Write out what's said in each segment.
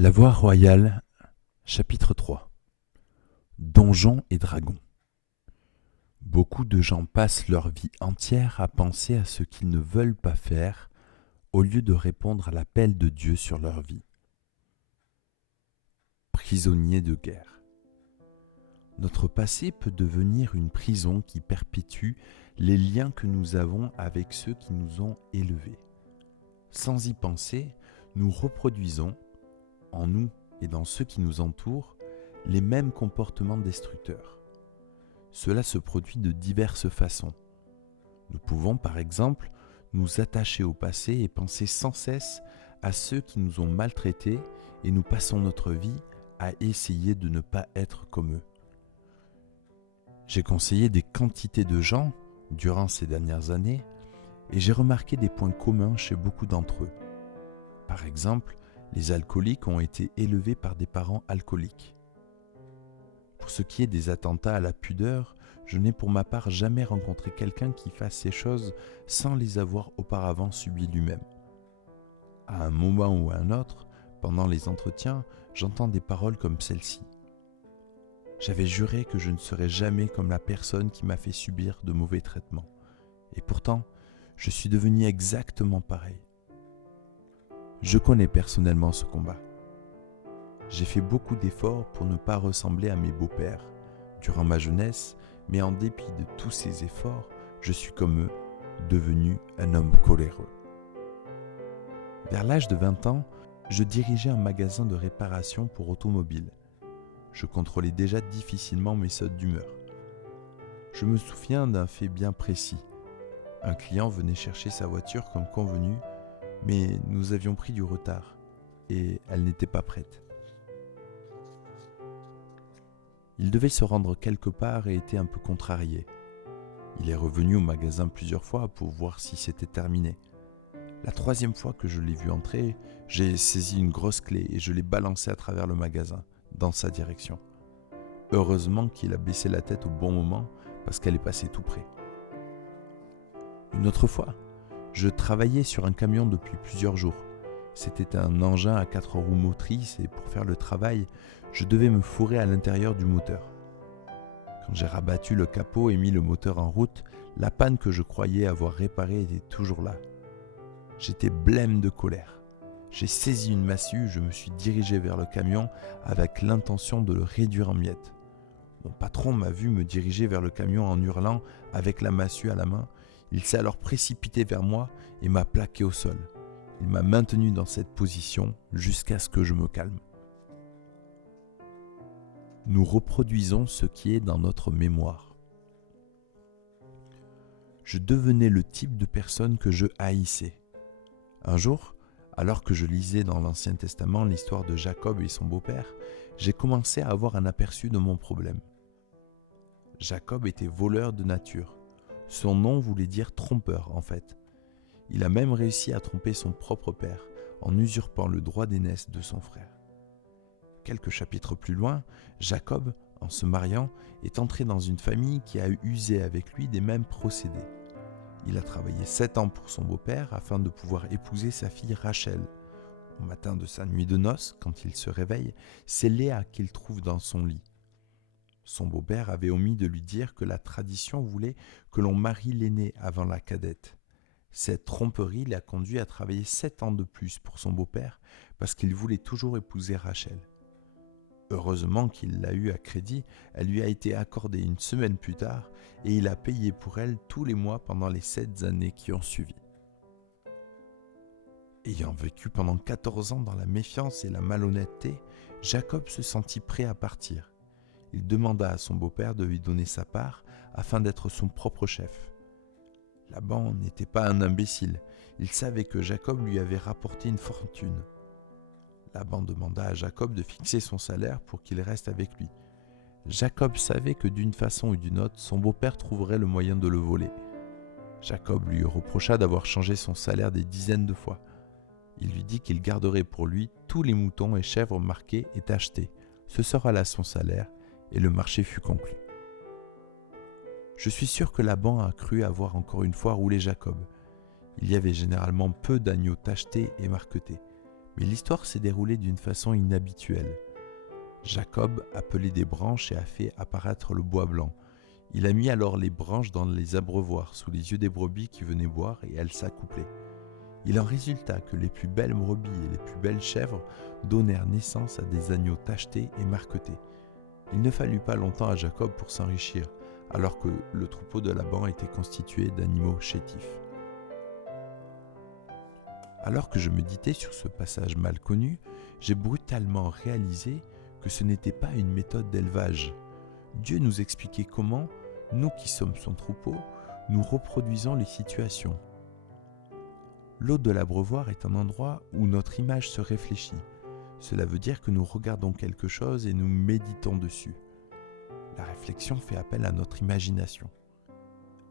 La voie royale, chapitre 3. Donjons et dragons. Beaucoup de gens passent leur vie entière à penser à ce qu'ils ne veulent pas faire au lieu de répondre à l'appel de Dieu sur leur vie. Prisonniers de guerre. Notre passé peut devenir une prison qui perpétue les liens que nous avons avec ceux qui nous ont élevés. Sans y penser, nous reproduisons, en nous et dans ceux qui nous entourent, les mêmes comportements destructeurs. Cela se produit de diverses façons. Nous pouvons par exemple nous attacher au passé et penser sans cesse à ceux qui nous ont maltraités et nous passons notre vie à essayer de ne pas être comme eux. J'ai conseillé des quantités de gens durant ces dernières années et j'ai remarqué des points communs chez beaucoup d'entre eux. Par exemple, les alcooliques ont été élevés par des parents alcooliques. Pour ce qui est des attentats à la pudeur, je n'ai pour ma part jamais rencontré quelqu'un qui fasse ces choses sans les avoir auparavant subies lui-même. À un moment ou à un autre, pendant les entretiens, j'entends des paroles comme celle-ci. J'avais juré que je ne serais jamais comme la personne qui m'a fait subir de mauvais traitements. Et pourtant, je suis devenu exactement pareil. Je connais personnellement ce combat. J'ai fait beaucoup d'efforts pour ne pas ressembler à mes beaux-pères durant ma jeunesse, mais en dépit de tous ces efforts, je suis comme eux, devenu un homme coléreux. Vers l'âge de 20 ans, je dirigeais un magasin de réparation pour automobiles. Je contrôlais déjà difficilement mes sautes d'humeur. Je me souviens d'un fait bien précis. Un client venait chercher sa voiture comme convenu, mais nous avions pris du retard et elle n'était pas prête. Il devait se rendre quelque part et était un peu contrarié. Il est revenu au magasin plusieurs fois pour voir si c'était terminé. La troisième fois que je l'ai vu entrer, j'ai saisi une grosse clé et je l'ai balancée à travers le magasin, dans sa direction. Heureusement qu'il a baissé la tête au bon moment parce qu'elle est passée tout près. Une autre fois, je travaillais sur un camion depuis plusieurs jours. C'était un engin à 4 roues motrices et pour faire le travail, je devais me fourrer à l'intérieur du moteur. Quand j'ai rabattu le capot et mis le moteur en route, la panne que je croyais avoir réparée était toujours là. J'étais blême de colère. J'ai saisi une massue, je me suis dirigé vers le camion avec l'intention de le réduire en miettes. Mon patron m'a vu me diriger vers le camion en hurlant avec la massue à la main. Il s'est alors précipité vers moi et m'a plaqué au sol. Il m'a maintenu dans cette position jusqu'à ce que je me calme. Nous reproduisons ce qui est dans notre mémoire. Je devenais le type de personne que je haïssais. Un jour, alors que je lisais dans l'Ancien Testament l'histoire de Jacob et son beau-père, j'ai commencé à avoir un aperçu de mon problème. Jacob était voleur de nature. Son nom voulait dire trompeur en fait. Il a même réussi à tromper son propre père en usurpant le droit d'aînesse de son frère. Quelques chapitres plus loin, Jacob, en se mariant, est entré dans une famille qui a usé avec lui des mêmes procédés. Il a travaillé 7 ans pour son beau-père afin de pouvoir épouser sa fille Rachel. Au matin de sa nuit de noces, quand il se réveille, c'est Léa qu'il trouve dans son lit. Son beau-père avait omis de lui dire que la tradition voulait que l'on marie l'aînée avant la cadette. Cette tromperie l'a conduit à travailler 7 ans de plus pour son beau-père parce qu'il voulait toujours épouser Rachel. Heureusement qu'il l'a eue à crédit, elle lui a été accordée une semaine plus tard et il a payé pour elle tous les mois pendant les 7 années qui ont suivi. Ayant vécu pendant 14 ans dans la méfiance et la malhonnêteté, Jacob se sentit prêt à partir. Il demanda à son beau-père de lui donner sa part afin d'être son propre chef. Laban n'était pas un imbécile, il savait que Jacob lui avait rapporté une fortune. Laban demanda à Jacob de fixer son salaire pour qu'il reste avec lui. Jacob savait que d'une façon ou d'une autre, son beau-père trouverait le moyen de le voler. Jacob lui reprocha d'avoir changé son salaire des dizaines de fois. Il lui dit qu'il garderait pour lui tous les moutons et chèvres marqués et tachetés. Ce sera là son salaire, et le marché fut conclu. Je suis sûr que Laban a cru avoir encore une fois roulé Jacob. Il y avait généralement peu d'agneaux tachetés et marquetés. Mais l'histoire s'est déroulée d'une façon inhabituelle. Jacob a pelé des branches et a fait apparaître le bois blanc. Il a mis alors les branches dans les abreuvoirs sous les yeux des brebis qui venaient boire et elles s'accouplaient. Il en résulta que les plus belles brebis et les plus belles chèvres donnèrent naissance à des agneaux tachetés et marquetés. Il ne fallut pas longtemps à Jacob pour s'enrichir, alors que le troupeau de Laban était constitué d'animaux chétifs. Alors que je méditais sur ce passage mal connu, j'ai brutalement réalisé que ce n'était pas une méthode d'élevage. Dieu nous expliquait comment, nous qui sommes son troupeau, nous reproduisons les situations. L'eau de l'abreuvoir est un endroit où notre image se réfléchit. Cela veut dire que nous regardons quelque chose et nous méditons dessus. La réflexion fait appel à notre imagination.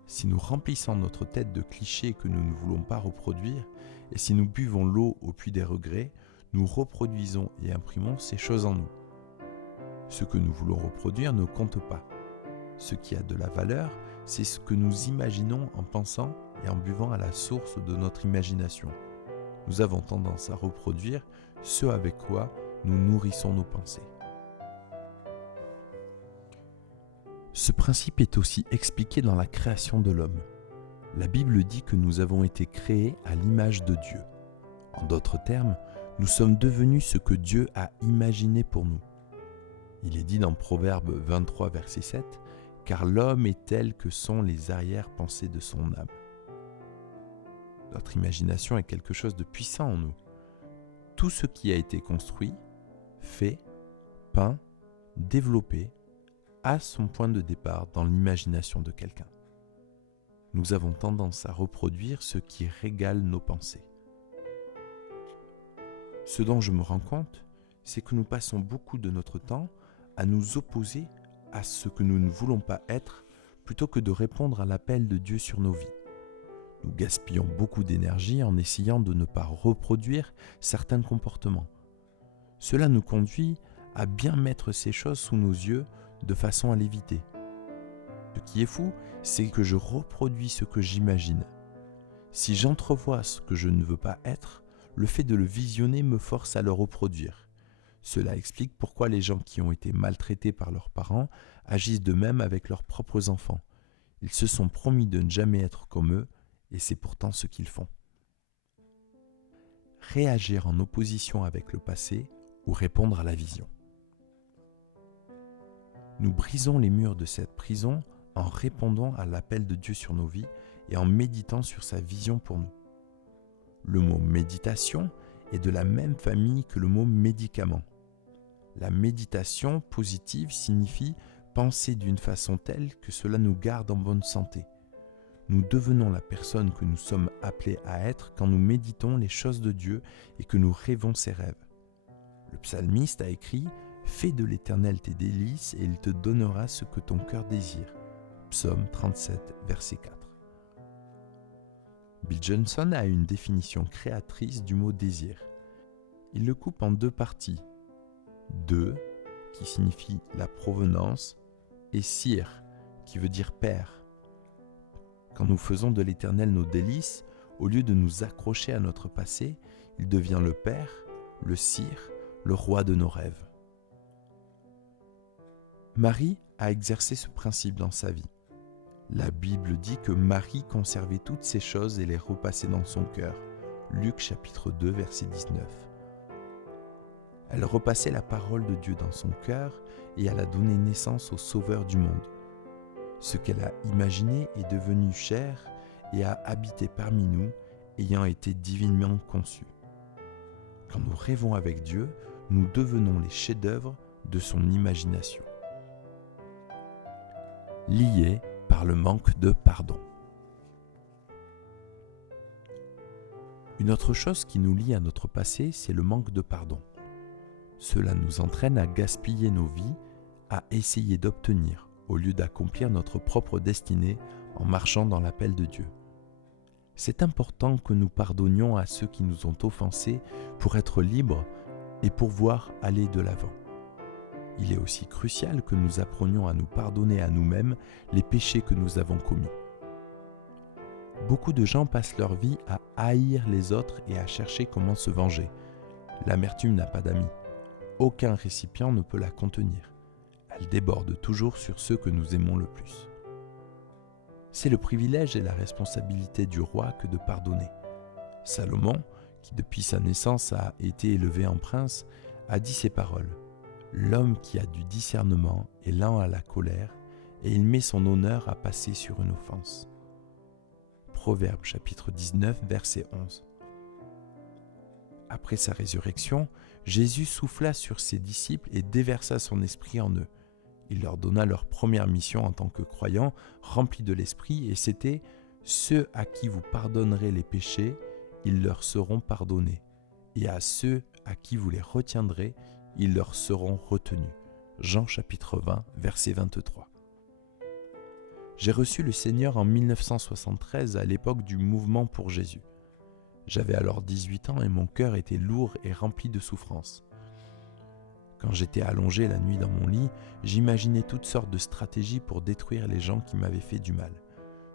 Si nous remplissons notre tête de clichés que nous ne voulons pas reproduire, et si nous buvons l'eau au puits des regrets, nous reproduisons et imprimons ces choses en nous. Ce que nous voulons reproduire ne compte pas. Ce qui a de la valeur, c'est ce que nous imaginons en pensant et en buvant à la source de notre imagination. Nous avons tendance à reproduire ce avec quoi nous nourrissons nos pensées. Ce principe est aussi expliqué dans la création de l'homme. La Bible dit que nous avons été créés à l'image de Dieu. En d'autres termes, nous sommes devenus ce que Dieu a imaginé pour nous. Il est dit dans Proverbe 23, verset 7, « Car l'homme est tel que sont les arrière-pensées de son âme. » Notre imagination est quelque chose de puissant en nous. Tout ce qui a été construit, fait, peint, développé, a son point de départ dans l'imagination de quelqu'un. Nous avons tendance à reproduire ce qui régale nos pensées. Ce dont je me rends compte, c'est que nous passons beaucoup de notre temps à nous opposer à ce que nous ne voulons pas être plutôt que de répondre à l'appel de Dieu sur nos vies. Nous gaspillons beaucoup d'énergie en essayant de ne pas reproduire certains comportements. Cela nous conduit à bien mettre ces choses sous nos yeux de façon à l'éviter. Ce qui est fou, c'est que je reproduis ce que j'imagine. Si j'entrevois ce que je ne veux pas être, le fait de le visionner me force à le reproduire. Cela explique pourquoi les gens qui ont été maltraités par leurs parents agissent de même avec leurs propres enfants. Ils se sont promis de ne jamais être comme eux, et c'est pourtant ce qu'ils font. Réagir en opposition avec le passé ou répondre à la vision. Nous brisons les murs de cette prison en répondant à l'appel de Dieu sur nos vies et en méditant sur sa vision pour nous. Le mot méditation est de la même famille que le mot médicament. La méditation positive signifie penser d'une façon telle que cela nous garde en bonne santé. Nous devenons la personne que nous sommes appelés à être quand nous méditons les choses de Dieu et que nous rêvons ses rêves. Le psalmiste a écrit « Fais de l'Éternel tes délices et il te donnera ce que ton cœur désire » Psaume 37, verset 4. Bill Johnson a une définition créatrice du mot « désir ». Il le coupe en deux parties. De, qui signifie la provenance, et sir, qui veut dire père. Quand nous faisons de l'Éternel nos délices, au lieu de nous accrocher à notre passé, il devient le père, le sire, le roi de nos rêves. Marie a exercé ce principe dans sa vie. La Bible dit que Marie conservait toutes ces choses et les repassait dans son cœur. Luc chapitre 2, verset 19. Elle repassait la parole de Dieu dans son cœur et elle a donné naissance au Sauveur du monde. Ce qu'elle a imaginé est devenu chair et a habité parmi nous, ayant été divinement conçu. Quand nous rêvons avec Dieu, nous devenons les chefs-d'œuvre de son imagination. Liés par le manque de pardon. Une autre chose qui nous lie à notre passé, c'est le manque de pardon. Cela nous entraîne à gaspiller nos vies, à essayer d'obtenir, au lieu d'accomplir notre propre destinée en marchant dans l'appel de Dieu. C'est important que nous pardonnions à ceux qui nous ont offensés pour être libres et pour pouvoir aller de l'avant. Il est aussi crucial que nous apprenions à nous pardonner à nous-mêmes les péchés que nous avons commis. Beaucoup de gens passent leur vie à haïr les autres et à chercher comment se venger. L'amertume n'a pas d'amis. Aucun récipient ne peut la contenir. Elle déborde toujours sur ceux que nous aimons le plus. C'est le privilège et la responsabilité du roi que de pardonner. Salomon, qui depuis sa naissance a été élevé en prince, a dit ces paroles. L'homme qui a du discernement est lent à la colère, et il met son honneur à passer sur une offense. Proverbe chapitre 19, verset 11. Après sa résurrection, Jésus souffla sur ses disciples et déversa son esprit en eux. Il leur donna leur première mission en tant que croyants, remplis de l'esprit, et c'était « Ceux à qui vous pardonnerez les péchés, ils leur seront pardonnés, et à ceux à qui vous les retiendrez, ils leur seront retenus. » Jean chapitre 20, verset 23. J'ai reçu le Seigneur en 1973 à l'époque du mouvement pour Jésus. J'avais alors 18 ans et mon cœur était lourd et rempli de souffrance. Quand j'étais allongé la nuit dans mon lit, j'imaginais toutes sortes de stratégies pour détruire les gens qui m'avaient fait du mal.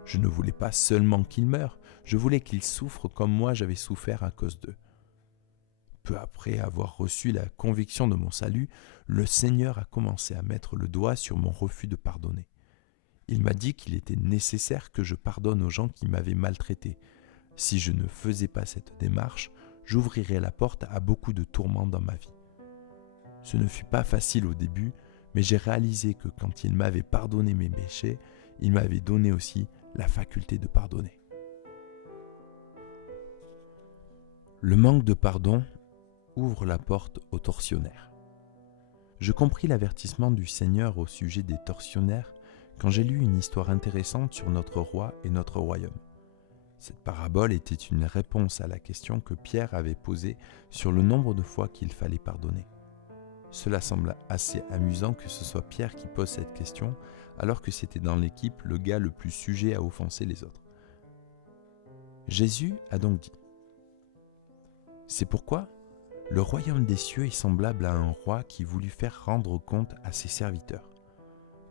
Je ne voulais pas seulement qu'ils meurent, je voulais qu'ils souffrent comme moi j'avais souffert à cause d'eux. Peu après avoir reçu la conviction de mon salut, le Seigneur a commencé à mettre le doigt sur mon refus de pardonner. Il m'a dit qu'il était nécessaire que je pardonne aux gens qui m'avaient maltraité. Si je ne faisais pas cette démarche, j'ouvrirais la porte à beaucoup de tourments dans ma vie. Ce ne fut pas facile au début, mais j'ai réalisé que quand il m'avait pardonné mes péchés, il m'avait donné aussi la faculté de pardonner. Le manque de pardon ouvre la porte aux tortionnaires. Je compris l'avertissement du Seigneur au sujet des tortionnaires quand j'ai lu une histoire intéressante sur notre roi et notre royaume. Cette parabole était une réponse à la question que Pierre avait posée sur le nombre de fois qu'il fallait pardonner. Cela semble assez amusant que ce soit Pierre qui pose cette question, alors que c'était dans l'équipe le gars le plus sujet à offenser les autres. Jésus a donc dit « C'est pourquoi le royaume des cieux est semblable à un roi qui voulut faire rendre compte à ses serviteurs.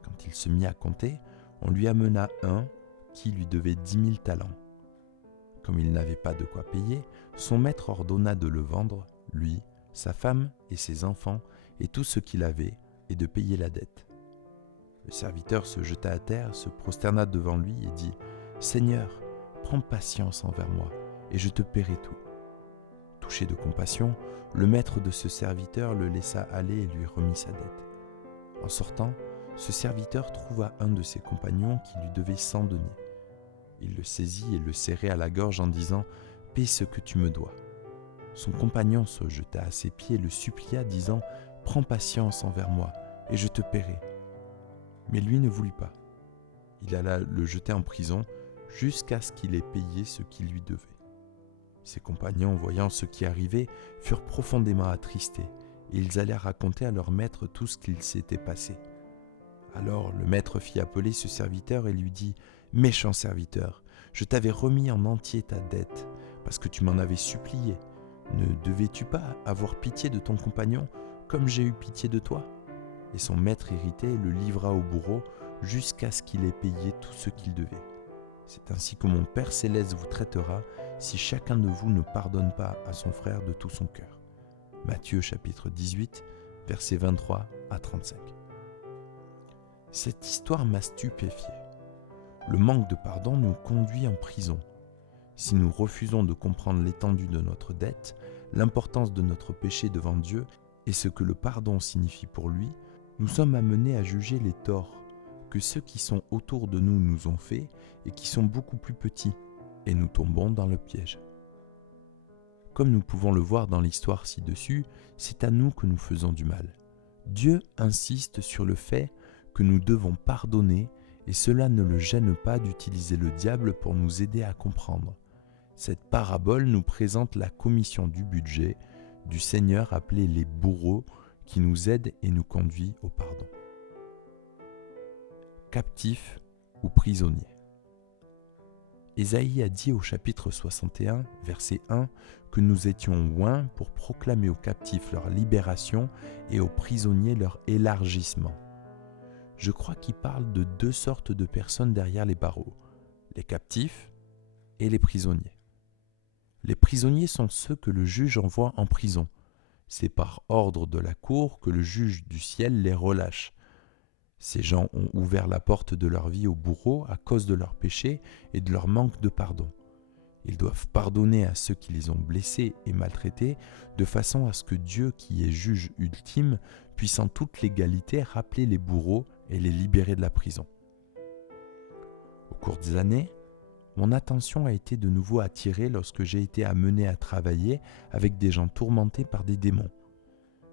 Quand il se mit à compter, on lui amena un qui lui devait 10 000 talents. Comme il n'avait pas de quoi payer, son maître ordonna de le vendre, lui, sa femme et ses enfants, et tout ce qu'il avait, et de payer la dette. Le serviteur se jeta à terre, se prosterna devant lui et dit « Seigneur, prends patience envers moi, et je te paierai tout. » Touché de compassion, le maître de ce serviteur le laissa aller et lui remit sa dette. En sortant, ce serviteur trouva un de ses compagnons qui lui devait 100 deniers. Il le saisit et le serrait à la gorge en disant « Paie ce que tu me dois. » Son compagnon se jeta à ses pieds et le supplia, disant « Prends patience envers moi, et je te paierai. » Mais lui ne voulut pas. Il alla le jeter en prison jusqu'à ce qu'il ait payé ce qu'il lui devait. Ses compagnons, voyant ce qui arrivait, furent profondément attristés, et ils allèrent raconter à leur maître tout ce qu'il s'était passé. Alors le maître fit appeler ce serviteur et lui dit « Méchant serviteur, je t'avais remis en entier ta dette, parce que tu m'en avais supplié. Ne devais-tu pas avoir pitié de ton compagnon, comme j'ai eu pitié de toi ?» Et son maître irrité le livra au bourreau jusqu'à ce qu'il ait payé tout ce qu'il devait. C'est ainsi que mon Père céleste vous traitera si chacun de vous ne pardonne pas à son frère de tout son cœur. Matthieu chapitre 18, versets 23 à 35. Cette histoire m'a stupéfié. Le manque de pardon nous conduit en prison. Si nous refusons de comprendre l'étendue de notre dette, l'importance de notre péché devant Dieu et ce que le pardon signifie pour lui, nous sommes amenés à juger les torts que ceux qui sont autour de nous nous ont faits et qui sont beaucoup plus petits, et nous tombons dans le piège. Comme nous pouvons le voir dans l'histoire ci-dessus, c'est à nous que nous faisons du mal. Dieu insiste sur le fait que nous devons pardonner et cela ne le gêne pas d'utiliser le diable pour nous aider à comprendre. Cette parabole nous présente la commission du budget du Seigneur appelé les bourreaux qui nous aide et nous conduit au pardon. Captifs ou prisonniers. Ésaïe a dit au chapitre 61, verset 1, que nous étions oints pour proclamer aux captifs leur libération et aux prisonniers leur élargissement. Je crois qu'il parle de deux sortes de personnes derrière les barreaux, les captifs et les prisonniers. Les prisonniers sont ceux que le juge envoie en prison. C'est par ordre de la cour que le juge du ciel les relâche. Ces gens ont ouvert la porte de leur vie au bourreau à cause de leurs péchés et de leur manque de pardon. Ils doivent pardonner à ceux qui les ont blessés et maltraités, de façon à ce que Dieu, qui est juge ultime, puisse en toute légalité rappeler les bourreaux et les libérer de la prison. Au cours des années, mon attention a été de nouveau attirée lorsque j'ai été amené à travailler avec des gens tourmentés par des démons.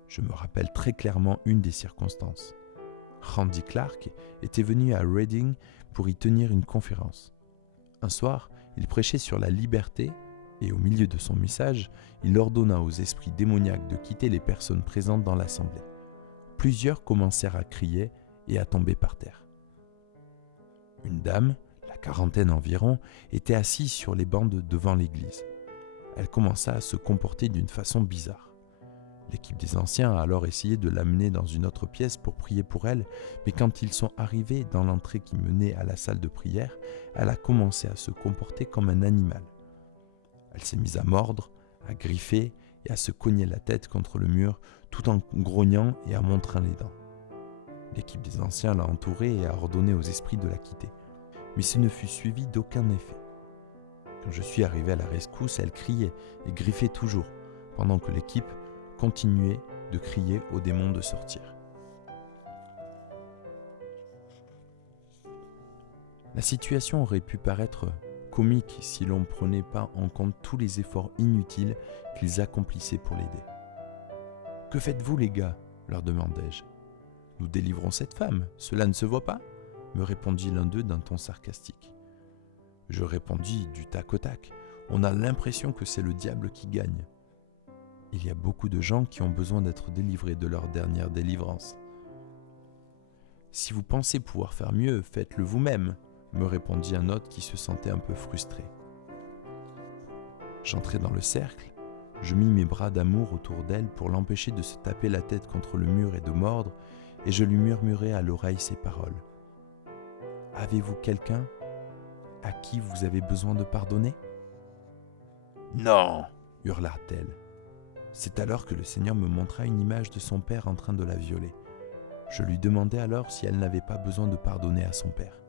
Je me rappelle très clairement une des circonstances. Randy Clark était venu à Reading pour y tenir une conférence. Un soir, il prêchait sur la liberté et au milieu de son message, il ordonna aux esprits démoniaques de quitter les personnes présentes dans l'assemblée. Plusieurs commencèrent à crier et à tomber par terre. Une dame, la quarantaine environ, était assise sur les bancs devant l'église. Elle commença à se comporter d'une façon bizarre. L'équipe des anciens a alors essayé de l'amener dans une autre pièce pour prier pour elle, mais quand ils sont arrivés dans l'entrée qui menait à la salle de prière, elle a commencé à se comporter comme un animal. Elle s'est mise à mordre, à griffer et à se cogner la tête contre le mur tout en grognant et en montrant les dents. L'équipe des anciens l'a entourée et a ordonné aux esprits de la quitter. Mais ce ne fut suivi d'aucun effet. Quand je suis arrivé à la rescousse, elle criait et griffait toujours, pendant que l'équipe continuait de crier aux démons de sortir. La situation aurait pu paraître comique si l'on ne prenait pas en compte tous les efforts inutiles qu'ils accomplissaient pour l'aider. « Que faites-vous les gars ?» leur demandai-je. « Nous délivrons cette femme, cela ne se voit pas ?» me répondit l'un d'eux d'un ton sarcastique. Je répondis du tac au tac. On a l'impression que c'est le diable qui gagne. Il y a beaucoup de gens qui ont besoin d'être délivrés de leur dernière délivrance. Si vous pensez pouvoir faire mieux, faites-le vous-même, me répondit un autre qui se sentait un peu frustré. J'entrai dans le cercle, je mis mes bras d'amour autour d'elle pour l'empêcher de se taper la tête contre le mur et de mordre, et je lui murmurai à l'oreille ces paroles. « Avez-vous quelqu'un à qui vous avez besoin de pardonner ?»« Non !» hurla-t-elle. C'est alors que le Seigneur me montra une image de son père en train de la violer. Je lui demandai alors si elle n'avait pas besoin de pardonner à son père.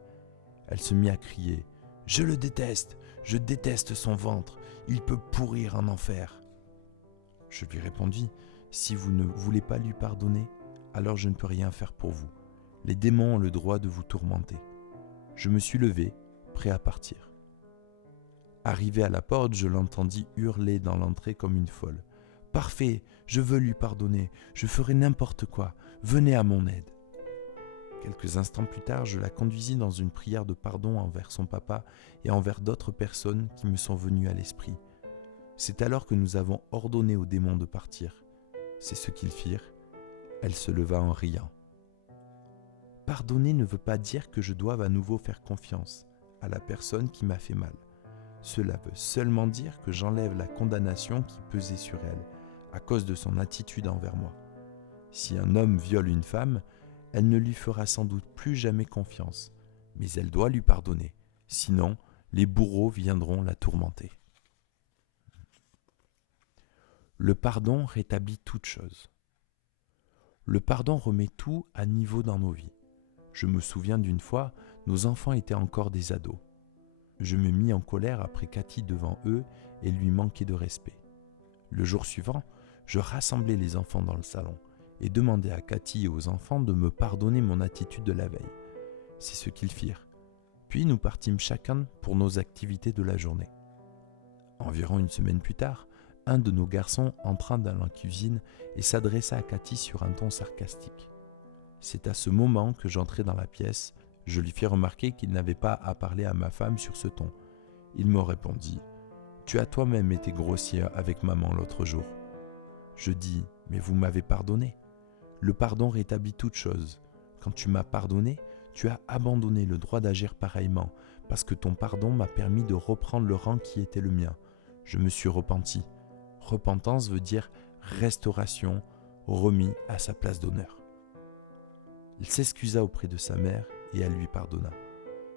Elle se mit à crier « Je le déteste, je déteste son ventre, il peut pourrir en enfer. » Je lui répondis « Si vous ne voulez pas lui pardonner, alors je ne peux rien faire pour vous. Les démons ont le droit de vous tourmenter. » Je me suis levé, prêt à partir. Arrivé à la porte, je l'entendis hurler dans l'entrée comme une folle. « Parfait, je veux lui pardonner, je ferai n'importe quoi, venez à mon aide. » Quelques instants plus tard, je la conduisis dans une prière de pardon envers son papa et envers d'autres personnes qui me sont venues à l'esprit. C'est alors que nous avons ordonné aux démons de partir. C'est ce qu'ils firent. Elle se leva en riant. Pardonner ne veut pas dire que je doive à nouveau faire confiance à la personne qui m'a fait mal. Cela veut seulement dire que j'enlève la condamnation qui pesait sur elle à cause de son attitude envers moi. Si un homme viole une femme, elle ne lui fera sans doute plus jamais confiance, mais elle doit lui pardonner, sinon les bourreaux viendront la tourmenter. Le pardon rétablit toute chose. Le pardon remet tout à niveau dans nos vies. Je me souviens d'une fois, nos enfants étaient encore des ados. Je me mis en colère après Cathy devant eux et lui manquai de respect. Le jour suivant, je rassemblai les enfants dans le salon et demandai à Cathy et aux enfants de me pardonner mon attitude de la veille. C'est ce qu'ils firent. Puis nous partîmes chacun pour nos activités de la journée. Environ une semaine plus tard, un de nos garçons entra dans la cuisine et s'adressa à Cathy sur un ton sarcastique. C'est à ce moment que j'entrai dans la pièce. Je lui fis remarquer qu'il n'avait pas à parler à ma femme sur ce ton. Il me répondit « Tu as toi-même été grossière avec maman l'autre jour. » Je dis « Mais vous m'avez pardonné. Le pardon rétablit toute chose. Quand tu m'as pardonné, tu as abandonné le droit d'agir pareillement, parce que ton pardon m'a permis de reprendre le rang qui était le mien. Je me suis repenti. Repentance veut dire restauration, remis à sa place d'honneur. » Il s'excusa auprès de sa mère et elle lui pardonna.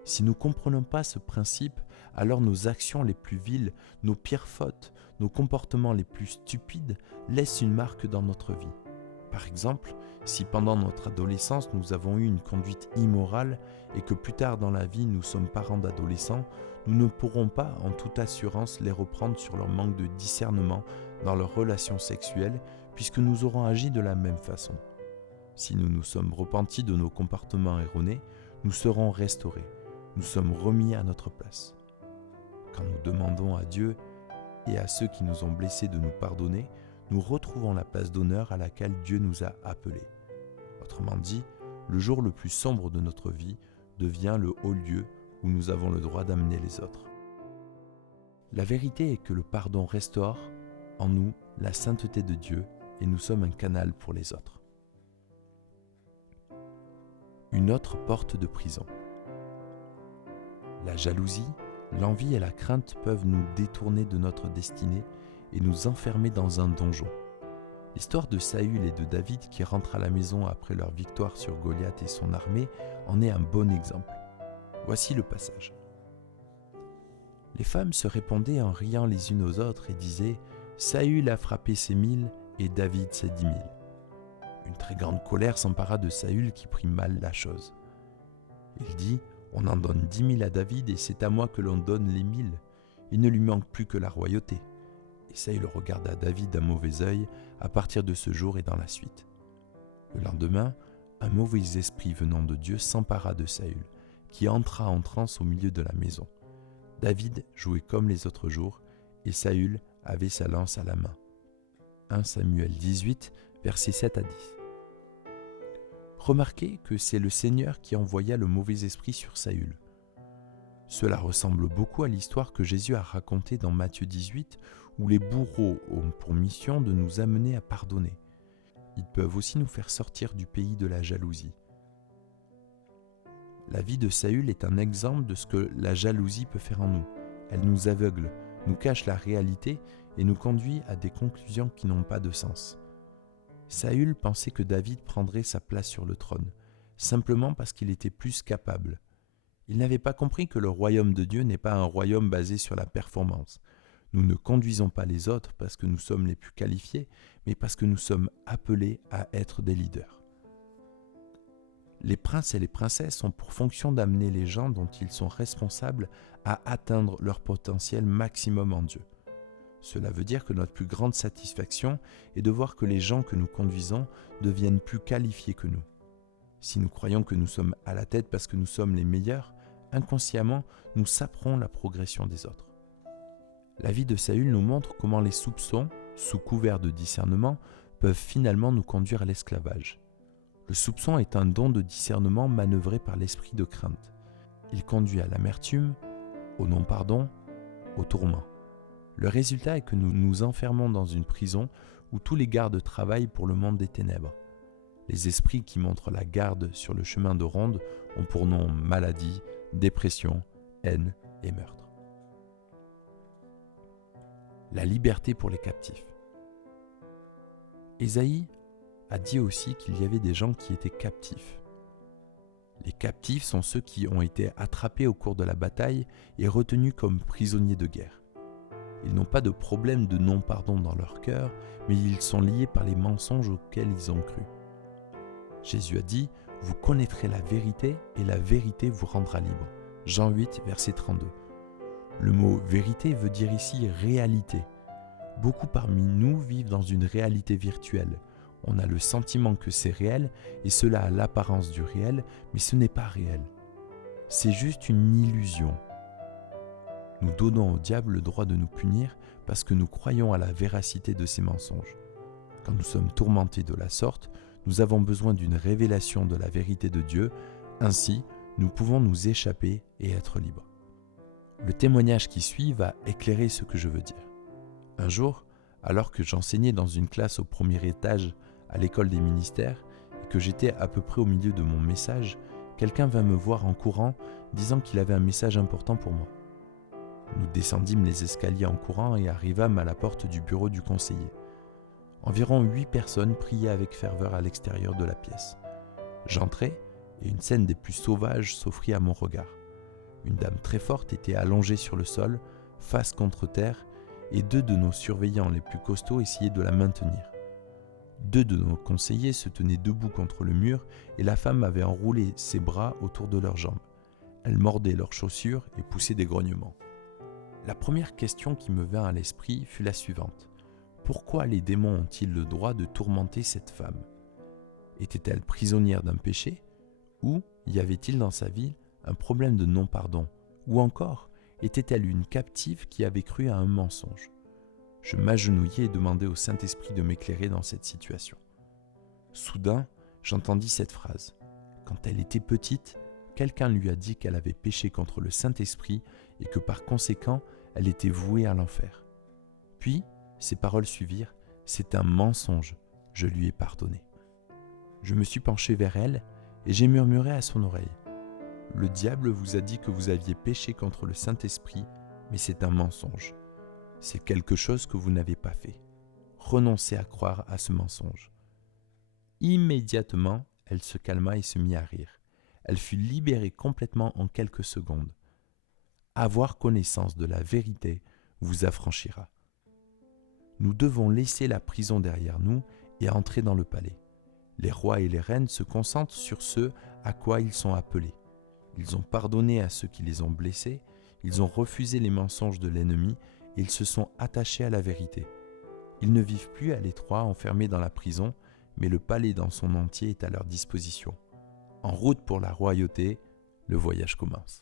Si nous ne comprenons pas ce principe, alors nos actions les plus viles, nos pires fautes, nos comportements les plus stupides laissent une marque dans notre vie. Par exemple, si pendant notre adolescence nous avons eu une conduite immorale et que plus tard dans la vie nous sommes parents d'adolescents, nous ne pourrons pas en toute assurance les reprendre sur leur manque de discernement dans leurs relations sexuelles puisque nous aurons agi de la même façon. Si nous nous sommes repentis de nos comportements erronés, nous serons restaurés, nous sommes remis à notre place. Quand nous demandons à Dieu et à ceux qui nous ont blessés de nous pardonner, nous retrouvons la place d'honneur à laquelle Dieu nous a appelés. Autrement dit, le jour le plus sombre de notre vie devient le haut lieu où nous avons le droit d'amener les autres. La vérité est que le pardon restaure en nous la sainteté de Dieu et nous sommes un canal pour les autres. Une autre porte de prison. La jalousie, l'envie et la crainte peuvent nous détourner de notre destinée et nous enfermer dans un donjon. L'histoire de Saül et de David qui rentrent à la maison après leur victoire sur Goliath et son armée en est un bon exemple. Voici le passage. Les femmes se répondaient en riant les unes aux autres et disaient « Saül a frappé ses 1000 et David ses 10 000 ». Une très grande colère s'empara de Saül qui prit mal la chose. Il dit « On en donne 10 000 à David et c'est à moi que l'on donne les 1000. Il ne lui manque plus que la royauté. » Et Saül regarda David d'un mauvais œil à partir de ce jour et dans la suite. Le lendemain, un mauvais esprit venant de Dieu s'empara de Saül, qui entra en transe au milieu de la maison. David jouait comme les autres jours, et Saül avait sa lance à la main. 1 Samuel 18, versets 7 à 10. Remarquez que c'est le Seigneur qui envoya le mauvais esprit sur Saül. Cela ressemble beaucoup à l'histoire que Jésus a racontée dans Matthieu 18, où les bourreaux ont pour mission de nous amener à pardonner. Ils peuvent aussi nous faire sortir du pays de la jalousie. La vie de Saül est un exemple de ce que la jalousie peut faire en nous. Elle nous aveugle, nous cache la réalité et nous conduit à des conclusions qui n'ont pas de sens. Saül pensait que David prendrait sa place sur le trône, simplement parce qu'il était plus capable. Il n'avait pas compris que le royaume de Dieu n'est pas un royaume basé sur la performance. Nous ne conduisons pas les autres parce que nous sommes les plus qualifiés, mais parce que nous sommes appelés à être des leaders. Les princes et les princesses ont pour fonction d'amener les gens dont ils sont responsables à atteindre leur potentiel maximum en Dieu. Cela veut dire que notre plus grande satisfaction est de voir que les gens que nous conduisons deviennent plus qualifiés que nous. Si nous croyons que nous sommes à la tête parce que nous sommes les meilleurs, inconsciemment, nous saperons la progression des autres. La vie de Saül nous montre comment les soupçons, sous couvert de discernement, peuvent finalement nous conduire à l'esclavage. Le soupçon est un don de discernement manœuvré par l'esprit de crainte. Il conduit à l'amertume, au non-pardon, au tourment. Le résultat est que nous nous enfermons dans une prison où tous les gardes travaillent pour le monde des ténèbres. Les esprits qui montrent la garde sur le chemin de ronde ont pour nom maladie, dépression, haine et meurtre. La liberté pour les captifs. Ésaïe a dit aussi qu'il y avait des gens qui étaient captifs. Les captifs sont ceux qui ont été attrapés au cours de la bataille et retenus comme prisonniers de guerre. Ils n'ont pas de problème de non-pardon dans leur cœur, mais ils sont liés par les mensonges auxquels ils ont cru. Jésus a dit « Vous connaîtrez la vérité et la vérité vous rendra libre ». Jean 8, verset 32. Le mot « vérité » veut dire ici « réalité ». Beaucoup parmi nous vivent dans une réalité virtuelle. On a le sentiment que c'est réel et cela a l'apparence du réel, mais ce n'est pas réel. C'est juste une illusion. Nous donnons au diable le droit de nous punir parce que nous croyons à la véracité de ses mensonges. Quand nous sommes tourmentés de la sorte, nous avons besoin d'une révélation de la vérité de Dieu, ainsi nous pouvons nous échapper et être libres. Le témoignage qui suit va éclairer ce que je veux dire. Un jour, alors que j'enseignais dans une classe au premier étage à l'école des ministères et que j'étais à peu près au milieu de mon message, quelqu'un vint me voir en courant disant qu'il avait un message important pour moi. Nous descendîmes les escaliers en courant et arrivâmes à la porte du bureau du conseiller. Environ 8 personnes priaient avec ferveur à l'extérieur de la pièce. J'entrai et une scène des plus sauvages s'offrit à mon regard. Une dame très forte était allongée sur le sol, face contre terre, et 2 de nos surveillants les plus costauds essayaient de la maintenir. 2 de nos conseillers se tenaient debout contre le mur et la femme avait enroulé ses bras autour de leurs jambes. Elle mordait leurs chaussures et poussait des grognements. La première question qui me vint à l'esprit fut la suivante. Pourquoi les démons ont-ils le droit de tourmenter cette femme ? Était-elle prisonnière d'un péché ? Ou y avait-il dans sa vie un problème de non-pardon ? Ou encore, était-elle une captive qui avait cru à un mensonge ? Je m'agenouillai et demandai au Saint-Esprit de m'éclairer dans cette situation. Soudain, j'entendis cette phrase. Quand elle était petite, quelqu'un lui a dit qu'elle avait péché contre le Saint-Esprit et que par conséquent, elle était vouée à l'enfer. Puis, ces paroles suivirent, « C'est un mensonge, je lui ai pardonné. » Je me suis penché vers elle et j'ai murmuré à son oreille. « Le diable vous a dit que vous aviez péché contre le Saint-Esprit, mais c'est un mensonge. C'est quelque chose que vous n'avez pas fait. Renoncez à croire à ce mensonge. » Immédiatement, elle se calma et se mit à rire. Elle fut libérée complètement en quelques secondes. Avoir connaissance de la vérité vous affranchira. Nous devons laisser la prison derrière nous et entrer dans le palais. Les rois et les reines se concentrent sur ce à quoi ils sont appelés. Ils ont pardonné à ceux qui les ont blessés, ils ont refusé les mensonges de l'ennemi et ils se sont attachés à la vérité. Ils ne vivent plus à l'étroit, enfermés dans la prison, mais le palais dans son entier est à leur disposition. En route pour la royauté, le voyage commence.